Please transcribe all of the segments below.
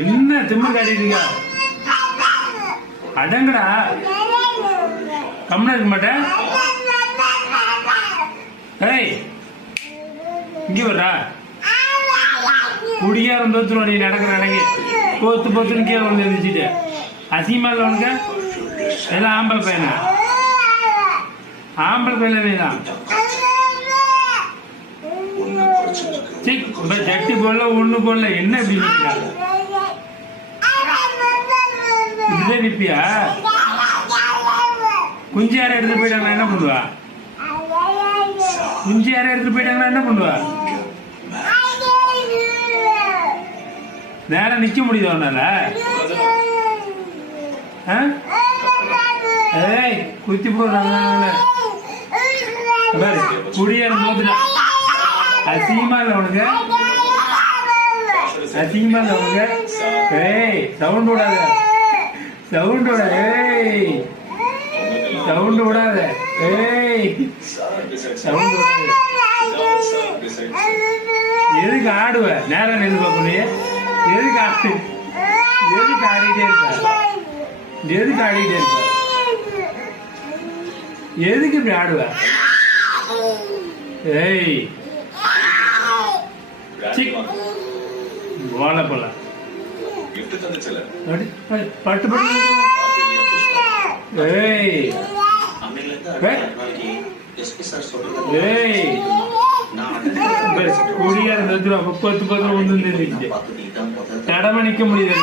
என்ன திமிரு காட்டிட்டு அடங்கடா கம்முனா இருக்க மாட்டேன். ஏய் இங்கே வர்றா குடியா இருந்தோத்துருவா நீ நடக்கிற நடங்கி போத்து போத்துன்னு கீழே வந்து எழுதிச்சுட்டு அசிங்கமா இல்லை உனக்கு. எல்லாம் ஆம்பளை பையனா ஆம்பளை பையன் தான். சட்டி போடல ஒண்ணு போடல என்ன இப்படி நிற்கிறாங்க இப்படிதான் நிற்பியா? குஞ்சு யாரை எடுத்துட்டு போயிட்டாங்கன்னா என்ன பண்ணுவா? குஞ்சு யாரை எடுத்துட்டு போயிட்டாங்கன்னா என்ன பண்ணுவா? நேரம் நிக்க முடியுதா உன்னால? ஏய் குத்தி போடுறாங்க குடியார போதுடா. அசிங்கமா இல்லை உனக்கு? அசிங்கமா இல்லை உனக்கு? ஏய் சவுண்ட் விடாத சவுண்ட் விட. ஏய் சவுண்ட் விடாத. ஏய் சவுண்ட் விடாத. எதுக்கு ஆடுவ? நேரம் நெல் பார்ப்ப நீ எதுக்கு ஆடு? எதுக்கு ஆடிட்டே இருப்ப? எதுக்கு ஆடிட்டே இருப்ப? எதுக்கு இப்படி ஆடுவ? ஏய் போல போல பட்டு பட்டு. ஏய் ஏய் குடியா இருந்துச்சு 30 வந்து தடவை நிக்க முடியுது.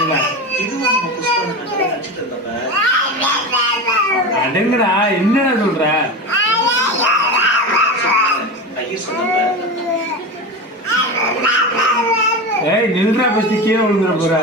அடங்கடா என்னடா சொல்ற? ஏய் நில்றா பத்தி கீழே விழுந்துட போற.